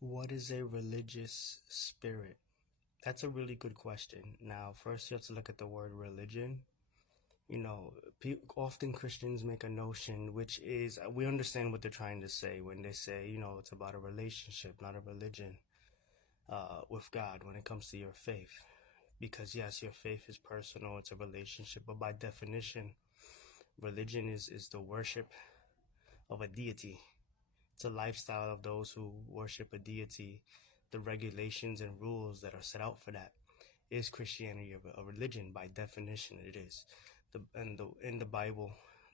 What is a religious spirit? That's a really good question. Now, first you have to look at the word religion. Often Christians make a notion, which is, we understand what they're trying to say when they say, it's about a relationship, not a religion, with God when it comes to your faith. Because yes, your faith is personal, it's a relationship, but by definition, religion is the worship of a deity. It's a lifestyle of those who worship a deity. The regulations and rules that are set out for that. Is Christianity a religion? By definition, it is. In the Bible,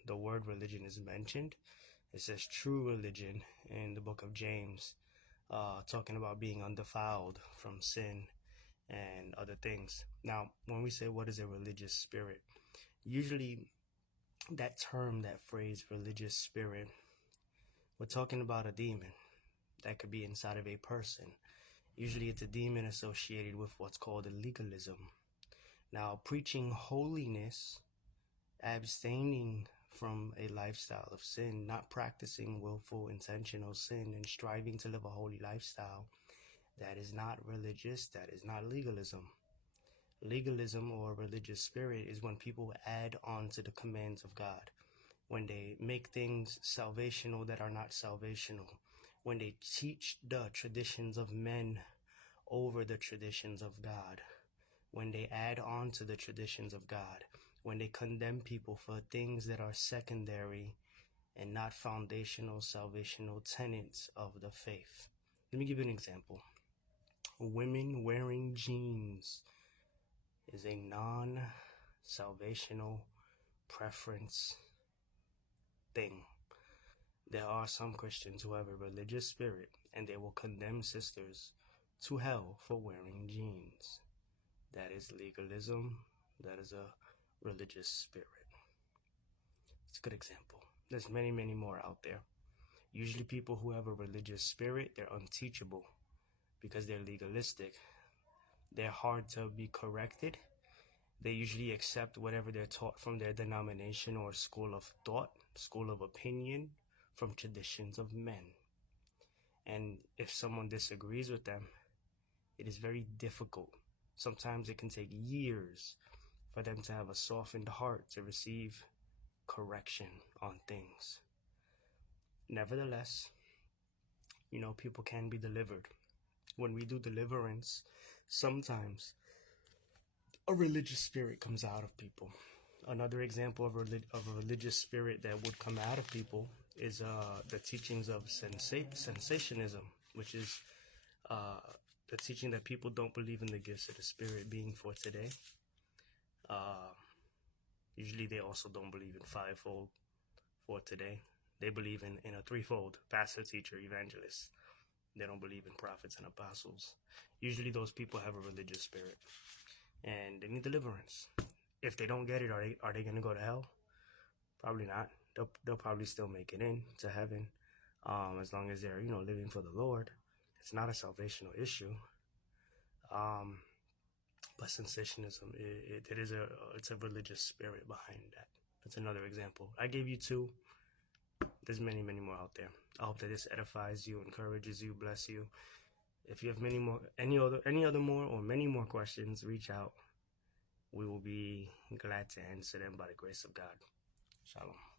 the word religion is mentioned. It says true religion in the book of James, talking about being undefiled from sin and other things. Now, when we say what is a religious spirit, usually that term, that phrase, religious spirit, we're talking about a demon that could be inside of a person. Usually it's a demon associated with what's called a legalism. Now, preaching holiness, abstaining from a lifestyle of sin, not practicing willful, intentional sin, and striving to live a holy lifestyle, that is not religious, that is not legalism. Legalism or religious spirit is when people add on to the commands of God, when they make things salvational that are not salvational, when they teach the traditions of men over the traditions of God, when they add on to the traditions of God, when they condemn people for things that are secondary and not foundational, salvational tenets of the faith. Let me give you an example. Women wearing jeans is a non-salvational preference thing. There are some Christians who have a religious spirit and they will condemn sisters to hell for wearing jeans. That is legalism. That is a religious spirit. It's a good example. There's many, many more out there. Usually people who have a religious spirit, they're unteachable because they're legalistic. They're hard to be corrected. They usually accept whatever they're taught from their denomination or school of thought, school of opinion, from traditions of men. And if someone disagrees with them, it is very difficult. Sometimes it can take years for them to have a softened heart to receive correction on things. Nevertheless, people can be delivered. When we do deliverance, sometimes a religious spirit comes out of people. Another example of a religious spirit that would come out of people is the teachings of sensationism, which is the teaching that people don't believe in the gifts of the Spirit being for today. Usually they also don't believe in fivefold for today. They believe in a threefold: pastor, teacher, evangelist. They don't believe in prophets and apostles. Usually those people have a religious spirit and they need deliverance. If they don't get it, are they going to go to hell? Probably not. They'll probably still make it in to heaven, as long as they're living for the Lord. It's not a salvational issue. But sensationism, it's a religious spirit behind that. That's another example. I gave you two. There's many, many more out there. I hope that this edifies you, encourages you, bless you. If you have any other more or many more questions, reach out. We will be glad to answer them by the grace of God. Shalom.